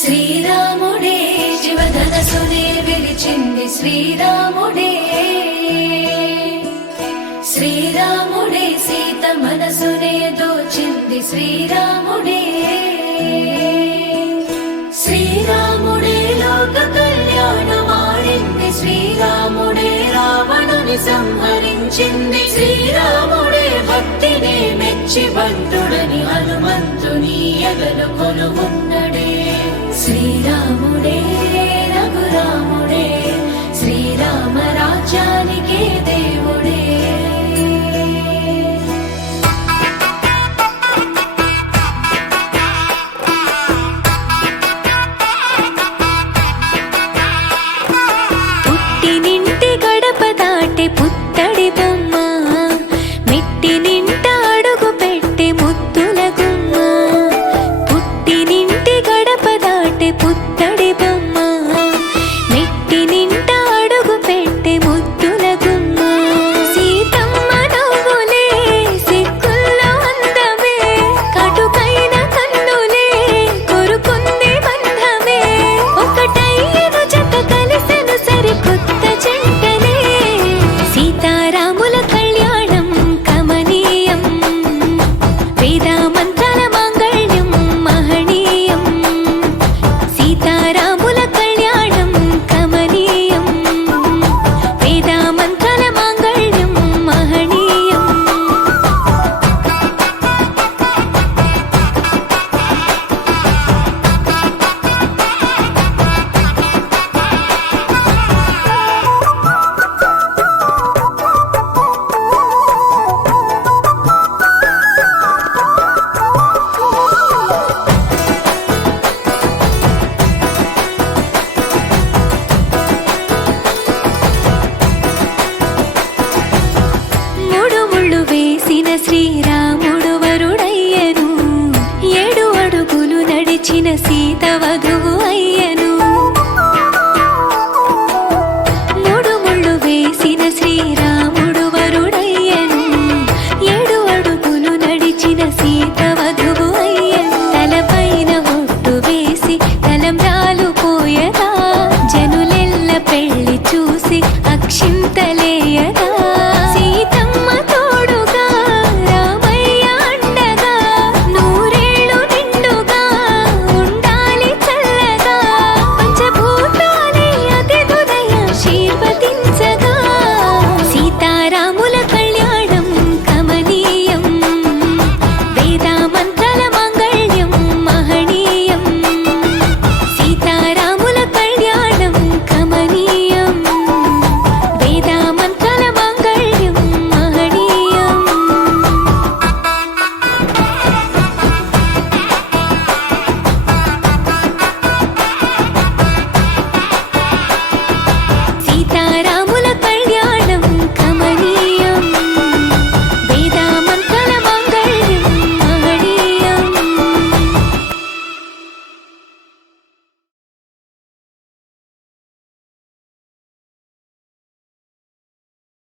శ్రీరాముడే జీవధనసునే విరిచింది శ్రీరాముడే, శ్రీరాముడే సీత మనసునే దోచింది శ్రీరాముడే, శ్రీరాముడే లోక కళ్యాణమాడింది శ్రీరాముడే, రావణుని సంహరించింది శ్రీరాముడే, భక్తినే మెచ్చి బంటుడని హనుమంతుని ఎగలు కొలువున్నడే, శ్రీరాముడే రఘురాముడే శ్రీరామ రాజ్యానికే దేవుడే. పుట్టినింటి గడప దాటే పుత్తడి బొమ్మ, మెట్టినింట అడుగు పెట్టే ముద్దుల గుమ్మ. పుట్టినింటి గడప దాటే పుత్తడి బొమ్మ, మెట్టినింట అడుగు పెట్టే ముద్దుల గుమ్మ. సీతమ్మ నవ్వులే సిగ్గుల్లో అందమే, కటుకైన కన్నులే కొరుకుంది బంధమే, ఒకటైన జత కలిసెను సరికొత్త జంటనే. సీతారాముల కళ్యాణం కమనీయం, వేద మంత్రాల మాంగళ్యం మహనీయం. సీతారాముల కళ్యాణం కమనీయం, వేద మంత్రాల మాంగళ్యం మహనీయం. మూడు ముళ్ళు వేసిన శ్రీరాముడు వరుడయ్యను, 7 అడుగులు నడిచిన సీత వధ